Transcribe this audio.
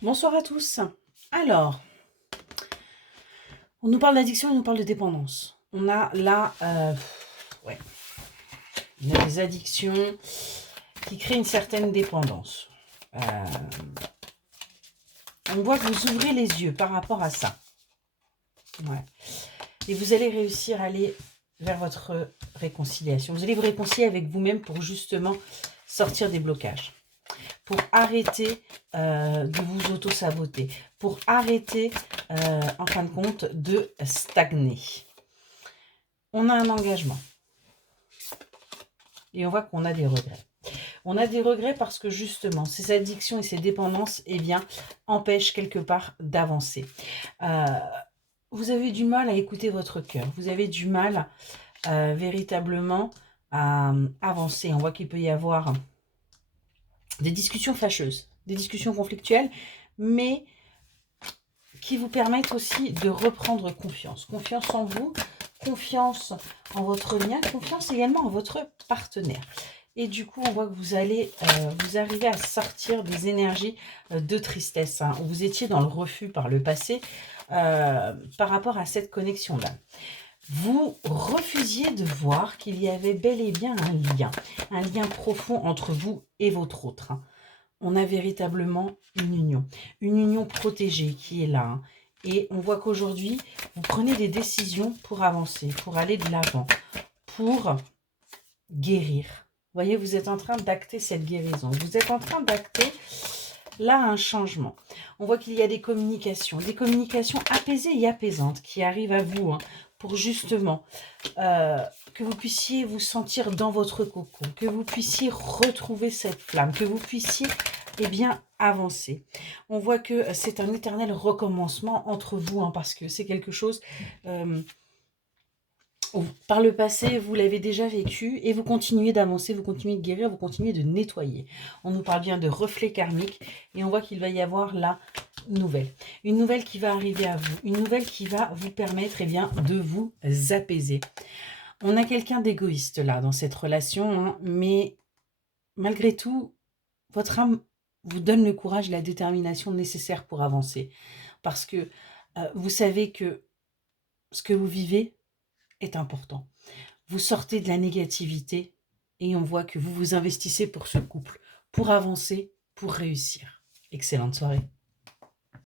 Bonsoir à tous. Alors, on nous parle d'addiction, on nous parle de dépendance. On a là, ouais, on a des addictions qui créent une certaine dépendance. Euh, on voit que vous ouvrez les yeux par rapport à ça. Ouais. Et vous allez réussir à aller vers votre réconciliation. Vous allez vous réconcilier avec vous-même pour justement sortir des blocages. Pour arrêter de vous auto-saboter, pour arrêter, en fin de compte, de stagner. On a un engagement et on voit qu'on a des regrets. On a des regrets parce que justement, ces addictions et ces dépendances, eh bien, empêchent quelque part d'avancer. Vous avez du mal à écouter votre cœur, vous avez du mal véritablement à avancer. On voit qu'il peut y avoir des discussions fâcheuses, des discussions conflictuelles, mais qui vous permettent aussi de reprendre confiance. Confiance en vous, confiance en votre lien, confiance également en votre partenaire. Et du coup, on voit que vous allez vous arriver à sortir des énergies de tristesse, où vous étiez dans le refus par le passé par rapport à cette connexion-là. Vous refusiez de voir qu'il y avait bel et bien un lien profond entre vous et votre autre. On a véritablement une union protégée qui est là. Et on voit qu'aujourd'hui, vous prenez des décisions pour avancer, pour aller de l'avant, pour guérir. Vous voyez, vous êtes en train d'acter cette guérison. Vous êtes en train d'acter là un changement. On voit qu'il y a des communications apaisées et apaisantes qui arrivent à vous pour justement que vous puissiez vous sentir dans votre cocon, que vous puissiez retrouver cette flamme, que vous puissiez bien avancer. On voit que c'est un éternel recommencement entre vous, parce que c'est quelque chose par le passé, vous l'avez déjà vécu et vous continuez d'avancer, vous continuez de guérir, vous continuez de nettoyer. On nous parle bien de reflets karmiques et on voit qu'il va y avoir la nouvelle. Une nouvelle qui va arriver à vous, une nouvelle qui va vous permettre de vous apaiser. On a quelqu'un d'égoïste là dans cette relation, mais malgré tout, votre âme vous donne le courage et la détermination nécessaires pour avancer. Parce que vous savez que ce que vous vivez est important. Vous sortez de la négativité et on voit que vous vous investissez pour ce couple, pour avancer, pour réussir. Excellente soirée.